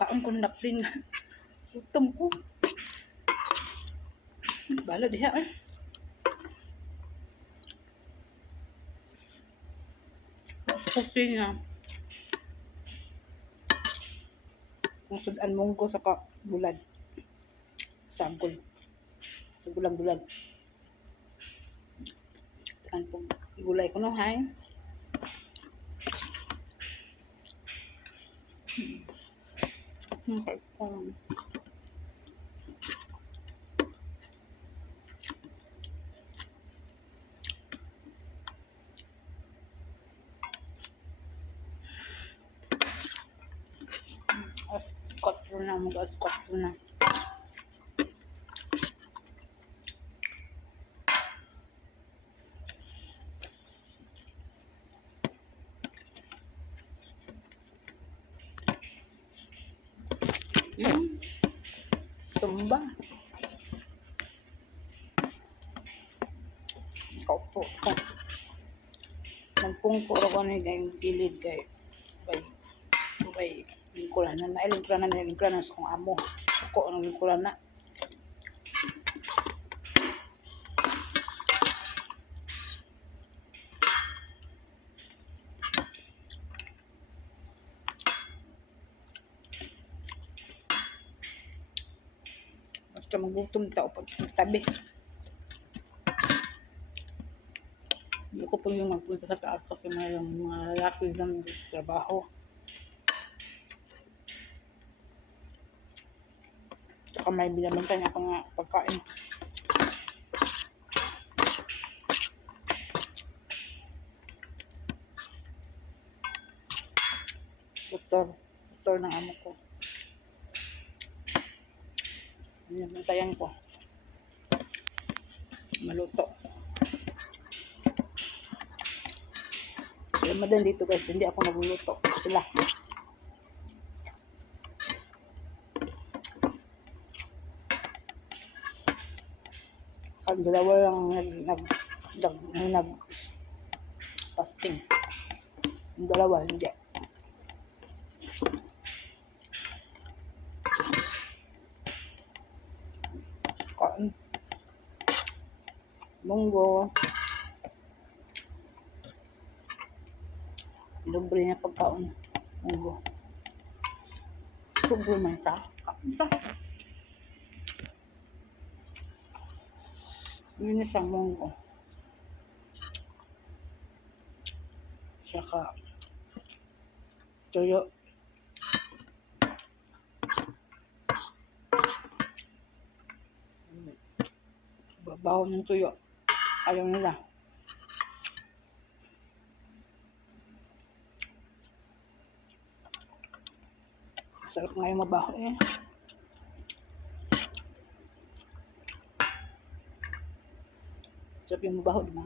Kaon ko na pring. Gutom ko. Bala diha eh. Kasi nga kung sudan munggo sa bulad. Sagol. Sa gulang-gulang. Tan po gulay ko no hay. Okay. Ascot na, mag-ascot na. Tumba. Kaupo ko. Nagpungko ako ni kay gilid kay lingkuranan na lingkuranan sa kong amo. Suko ng lingkuranan. Basta magutom tao pag tabi. Hindi ko po yung magpunta sa taas kasi yung mga lalaki lang trabaho. Tsaka may binabantay niya ako nga pagkain. Doktor ng amo ko. Binabantayan ko. Maluto. Sila madan dito guys, hindi ako nagluluto. Sila. Ang dalawa lang nag fasting. Ang dalawa hindi. Kain. Munggo. Libre na pagkaon. Munggo. Libre man ta. Yun na siyang munggo. Saka tuyo. Babaw ng tuyo. Ayaw nila. Sarap nga yung mabaho eh. Sarap yung mabaho, diba?